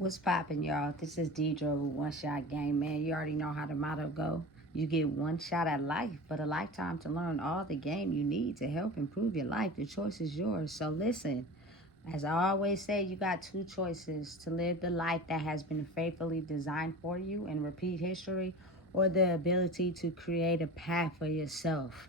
What's poppin', y'all? This is Deidre with One Shot Game, man. You already know how the motto go. You get one shot at life, but a lifetime to learn all the game you need to help improve your life. The choice is yours. So listen, as I always say, you got two choices: to live the life that has been faithfully designed for you and repeat history, or the ability to create a path for yourself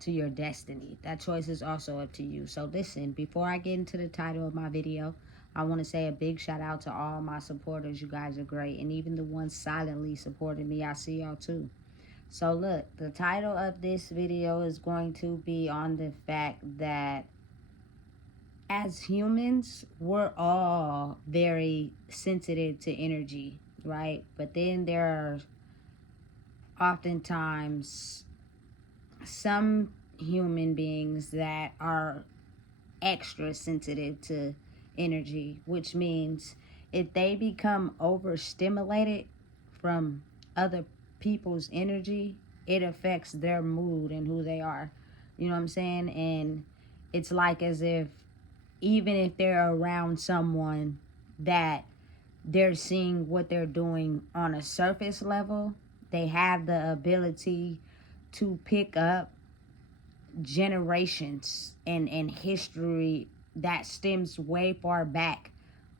to your destiny. That choice is also up to you. So listen, before I get into the title of my video, I want to say a big shout out to all my supporters. You guys are great. And even the ones silently supporting me, I see y'all too. So look, the title of this video is going to be on the fact that as humans, we're all very sensitive to energy, right? But then there are oftentimes some human beings that are extra sensitive to energy, which means if they become overstimulated from other people's energy, it affects their mood and who they are. You know what I'm saying? And it's like as if even if they're around someone that they're seeing what they're doing on a surface level, they have the ability to pick up generations and history that stems way far back.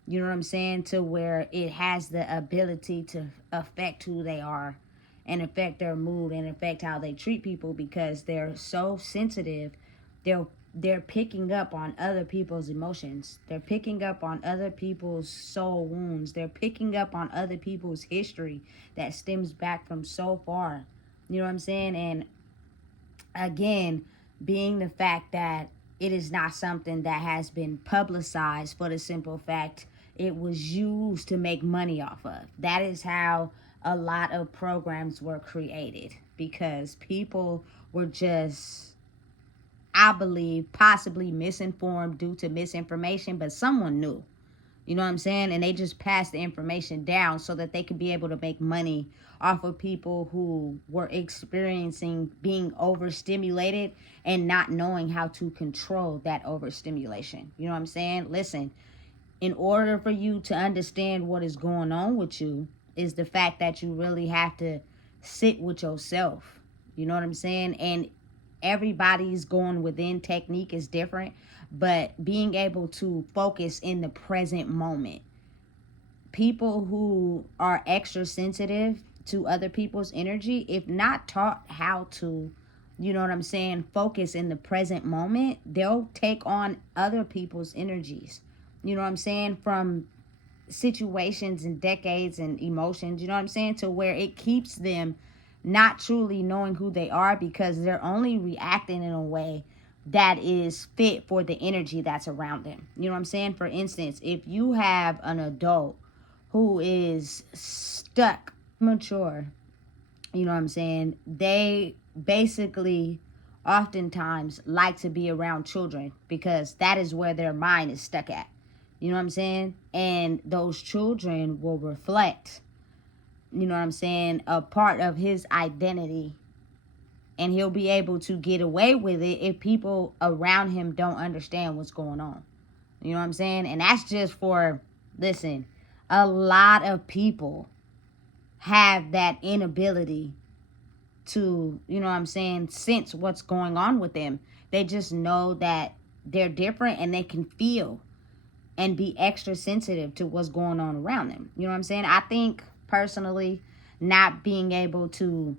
You know what I'm saying? To where it has the ability to affect who they are and affect their mood and affect how they treat people because they're so sensitive. They're picking up on other people's emotions. They're picking up on other people's soul wounds. They're picking up on other people's history that stems back from so far. You know what I'm saying? And again, being the fact that it is not something that has been publicized for the simple fact it was used to make money off of. That is how a lot of programs were created because people were just, I believe, possibly misinformed due to misinformation, but someone knew. You know what I'm saying? And they just passed the information down so that they could be able to make money off of people who were experiencing being overstimulated and not knowing how to control that overstimulation. You know what I'm saying? Listen, in order for you to understand what is going on with you is the fact that you really have to sit with yourself. You know what I'm saying? And everybody's going within technique is different, but being able to focus in the present moment. People who are extra sensitive to other people's energy, if not taught how to, you know what I'm saying, focus in the present moment, they'll take on other people's energies. You know what I'm saying? From situations and decades and emotions, you know what I'm saying? To where it keeps them not truly knowing who they are because they're only reacting in a way that is fit for the energy that's around them. You know what I'm saying? For instance, if you have an adult who is stuck, mature, you know what I'm saying? They basically oftentimes like to be around children because that is where their mind is stuck at. You know what I'm saying? And those children will reflect, you know what I'm saying, a part of his identity. And he'll be able to get away with it if people around him don't understand what's going on. You know what I'm saying? And that's just for, listen, a lot of people have that inability to, you know what I'm saying, sense what's going on with them. They just know that they're different and they can feel and be extra sensitive to what's going on around them. You know what I'm saying? I think personally, not being able to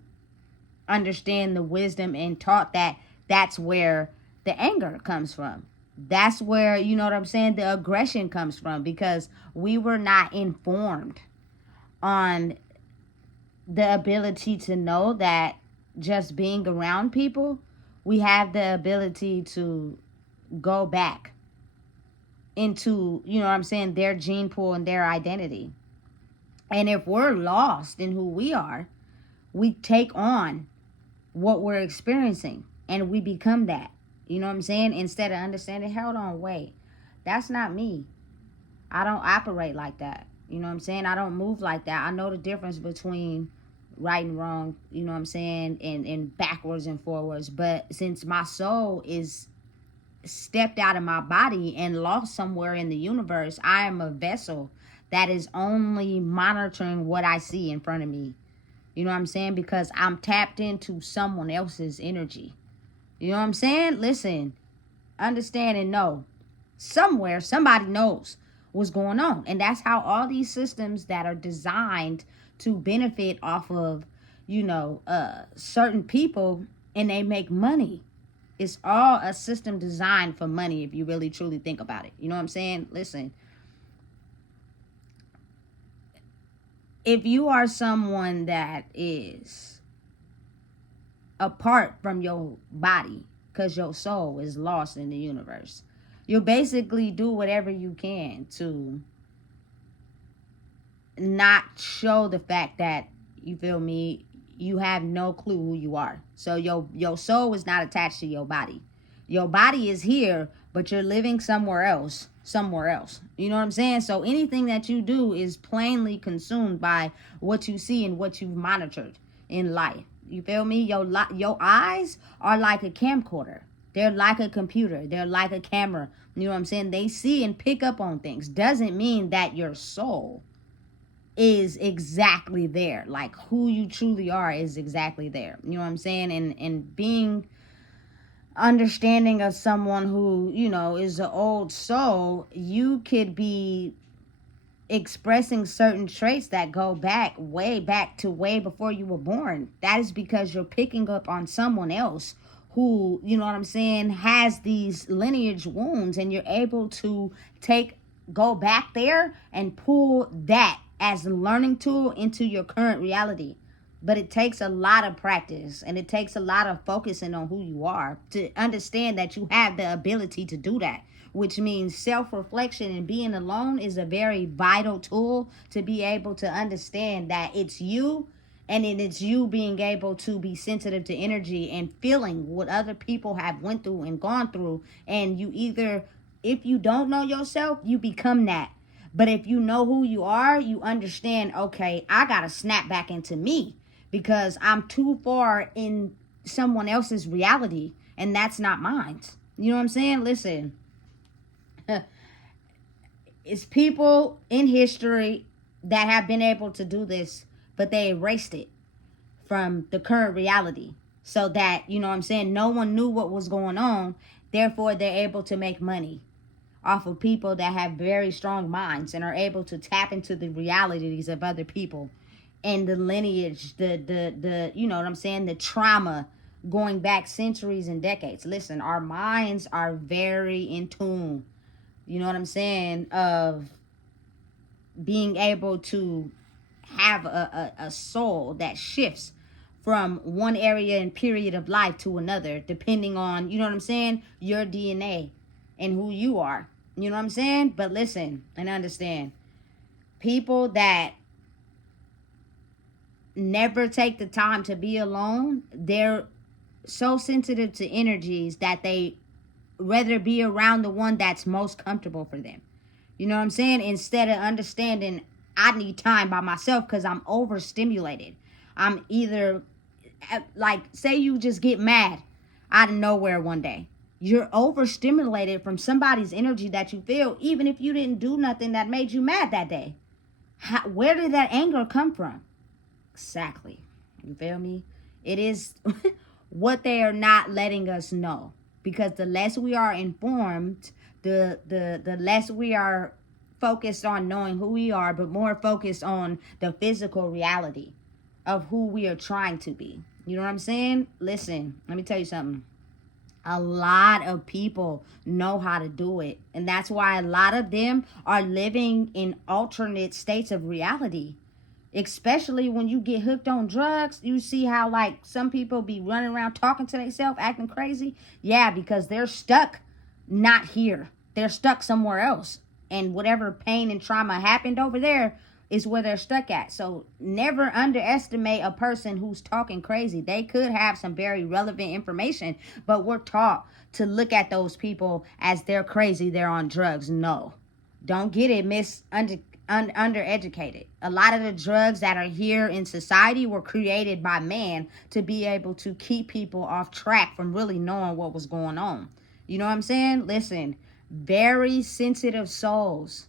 understand the wisdom and taught that, that's where the anger comes from. That's where, you know what I'm saying, the aggression comes from because we were not informed on the ability to know that just being around people, we have the ability to go back into, you know what I'm saying, their gene pool and their identity. And if we're lost in who we are, we take on what we're experiencing and we become that. You know what I'm saying? Instead of understanding, hold on, wait, that's not me. I don't operate like that. You know what I'm saying? I don't move like that. I know the difference between right and wrong, you know what I'm saying, and backwards and forwards. But since my soul is stepped out of my body and lost somewhere in the universe, I am a vessel that is only monitoring what I see in front of me. You know what I'm saying? Because I'm tapped into someone else's energy. You know what I'm saying? Listen, understand and know. Somewhere, somebody knows what's going on. And that's how all these systems that are designed to benefit off of, certain people, and they make money. It's all a system designed for money if you really truly think about it. You know what I'm saying? Listen, if you are someone that is apart from your body because your soul is lost in the universe, you'll basically do whatever you can to not show the fact that, you feel me, you have no clue who you are. So your soul is not attached to your body. Your body is here, but you're living somewhere else. You know what I'm saying? So anything that you do is plainly consumed by what you see and what you've monitored in life. You feel me? Your eyes are like a camcorder. They're like a computer. They're like a camera. You know what I'm saying? They see and pick up on things. Doesn't mean that your soul is exactly there. Like, who you truly are is exactly there. You know what I'm saying? And being understanding of someone who, is an old soul, you could be expressing certain traits that go back to way before you were born. That is because you're picking up on someone else who, you know what I'm saying, has these lineage wounds, and you're able to go back there and pull that as a learning tool into your current reality. But it takes a lot of practice, and it takes a lot of focusing on who you are to understand that you have the ability to do that, which means self-reflection and being alone is a very vital tool to be able to understand that it's you, and then it's you being able to be sensitive to energy and feeling what other people have went through and gone through. And you either, if you don't know yourself, you become that. But if you know who you are, you understand, okay, I got to snap back into me because I'm too far in someone else's reality, and that's not mine. You know what I'm saying? Listen, it's people in history that have been able to do this, but they erased it from the current reality so that, you know what I'm saying, no one knew what was going on. Therefore, they're able to make money off of people that have very strong minds and are able to tap into the realities of other people and the lineage, the you know what I'm saying, the trauma going back centuries and decades. Listen, our minds are very in tune, you know what I'm saying, of being able to have a soul that shifts from one area and period of life to another, depending on, you know what I'm saying, your DNA and who you are. You know what I'm saying? But listen and understand, people that never take the time to be alone, they're so sensitive to energies that they rather be around the one that's most comfortable for them. You know what I'm saying? Instead of understanding, I need time by myself because I'm overstimulated. I'm either, like, say you just get mad out of nowhere one day. You're overstimulated from somebody's energy that you feel, even if you didn't do nothing that made you mad that day. Where did that anger come from? Exactly. You feel me? It is what they are not letting us know. Because the less we are informed, the less we are focused on knowing who we are, but more focused on the physical reality of who we are trying to be. You know what I'm saying? Listen, let me tell you something. A lot of people know how to do it. And that's why a lot of them are living in alternate states of reality. Especially when you get hooked on drugs, you see how, like, some people be running around talking to themselves, acting crazy. Yeah, because they're stuck not here. They're stuck somewhere else. And whatever pain and trauma happened over there is where they're stuck at. So never underestimate a person who's talking crazy. They could have some very relevant information, but we're taught to look at those people as they're crazy, they're on drugs. No, don't get it undereducated. A lot of the drugs that are here in society were created by man to be able to keep people off track from really knowing what was going on. You know what I'm saying? Listen, very sensitive souls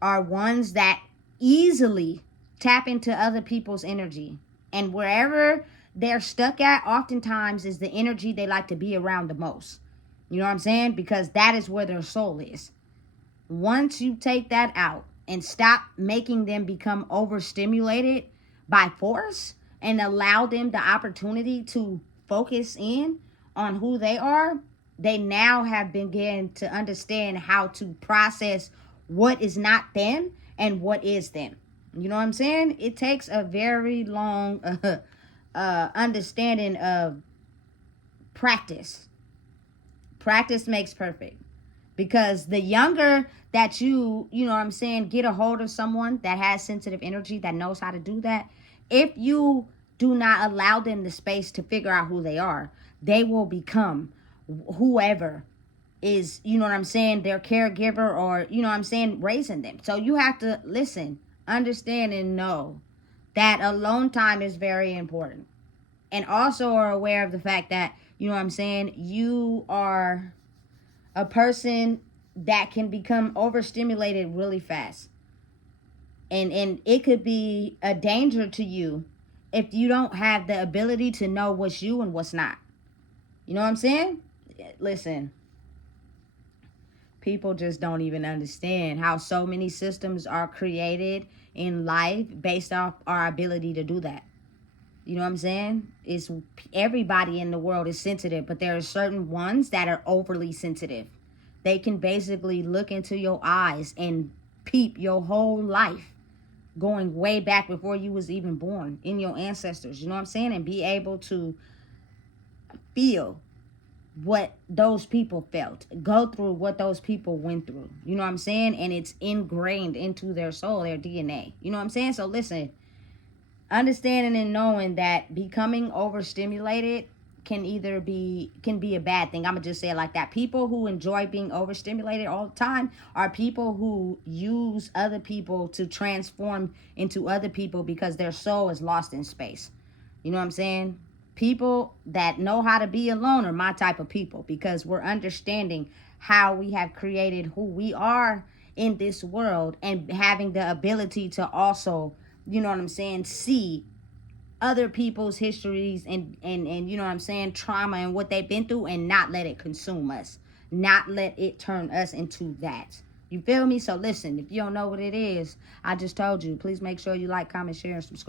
are ones that easily tap into other people's energy. And wherever they're stuck at, oftentimes is the energy they like to be around the most. You know what I'm saying? Because that is where their soul is. Once you take that out and stop making them become overstimulated by force and allow them the opportunity to focus in on who they are, they now have begun to understand how to process what is not them and what is them. You know what I'm saying? It takes a very long understanding of practice. Practice makes perfect. Because the younger that you know what I'm saying, get a hold of someone that has sensitive energy, that knows how to do that, if you do not allow them the space to figure out who they are, they will become whoever is, you know what I'm saying, their caregiver, or, you know what I'm saying, raising them. So you have to listen, understand, and know that alone time is very important. And also are aware of the fact that, you know what I'm saying, you are a person that can become overstimulated really fast. And it could be a danger to you if you don't have the ability to know what's you and what's not. You know what I'm saying? Listen, people just don't even understand how so many systems are created in life based off our ability to do that. You know what I'm saying? It's everybody in the world is sensitive, but there are certain ones that are overly sensitive. They can basically look into your eyes and peep your whole life, going way back before you was even born, in your ancestors. You know what I'm saying? And be able to feel what those people felt, go through what those people went through. You know what I'm saying? And it's ingrained into their soul, their DNA. You know what I'm saying? So listen, understanding and knowing that becoming overstimulated can be a bad thing. I'm gonna just say it like that. People who enjoy being overstimulated all the time are people who use other people to transform into other people because their soul is lost in space. You know what I'm saying? People that know how to be alone are my type of people, because we're understanding how we have created who we are in this world, and having the ability to also, you know what I'm saying, see other people's histories and you know what I'm saying, trauma and what they've been through, and not let it consume us, not let it turn us into that. You feel me? So listen, if you don't know what it is, I just told you, please make sure you like, comment, share, and subscribe.